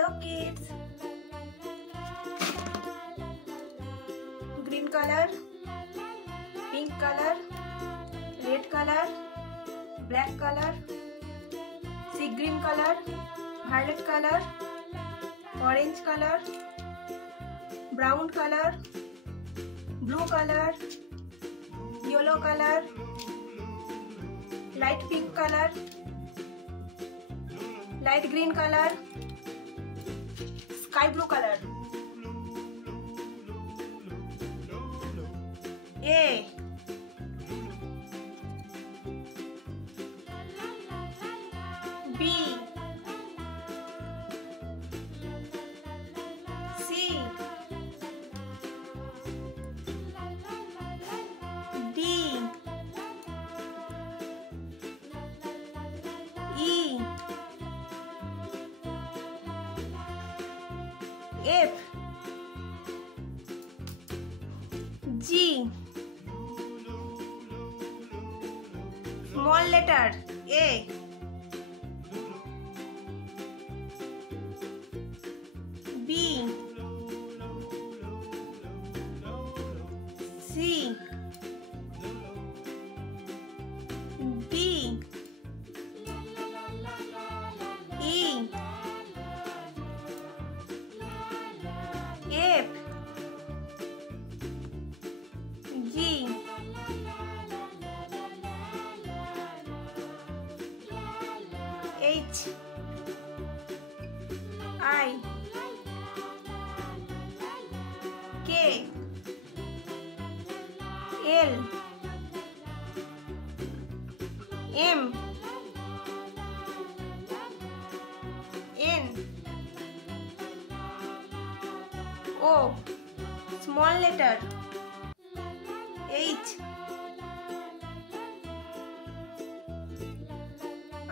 Hello kids. Green color, pink color, red color, black color, sea green color, violet color, orange color, brown color, blue color, yellow color, light pink color, light green color, sky blue color. A, B, C, D, E, F, G, small letter A, B, C, D, E, F, G, H, I, K, L, M, N, O, small letter H,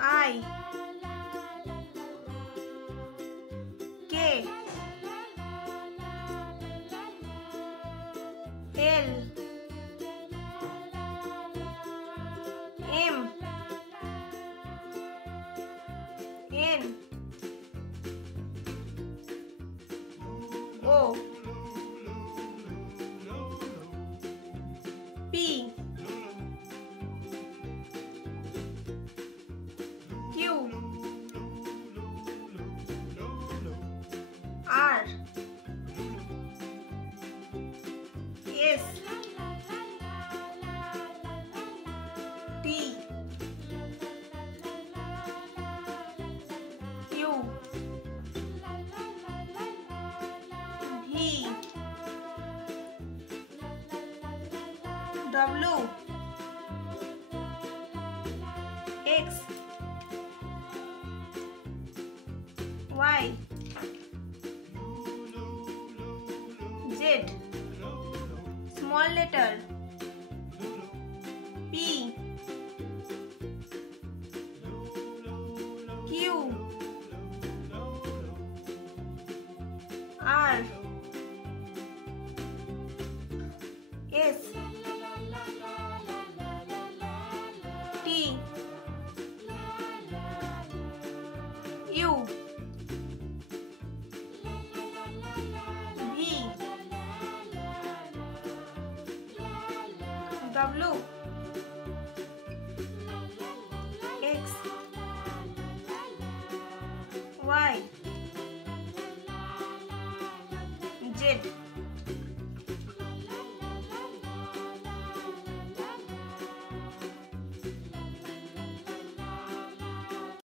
I, K, L, M, N, O, P, Q, R, S, T, U, V, W, X, Y, Z, small letter P, Q, R, S, T, U, V, W, X, Y, Z.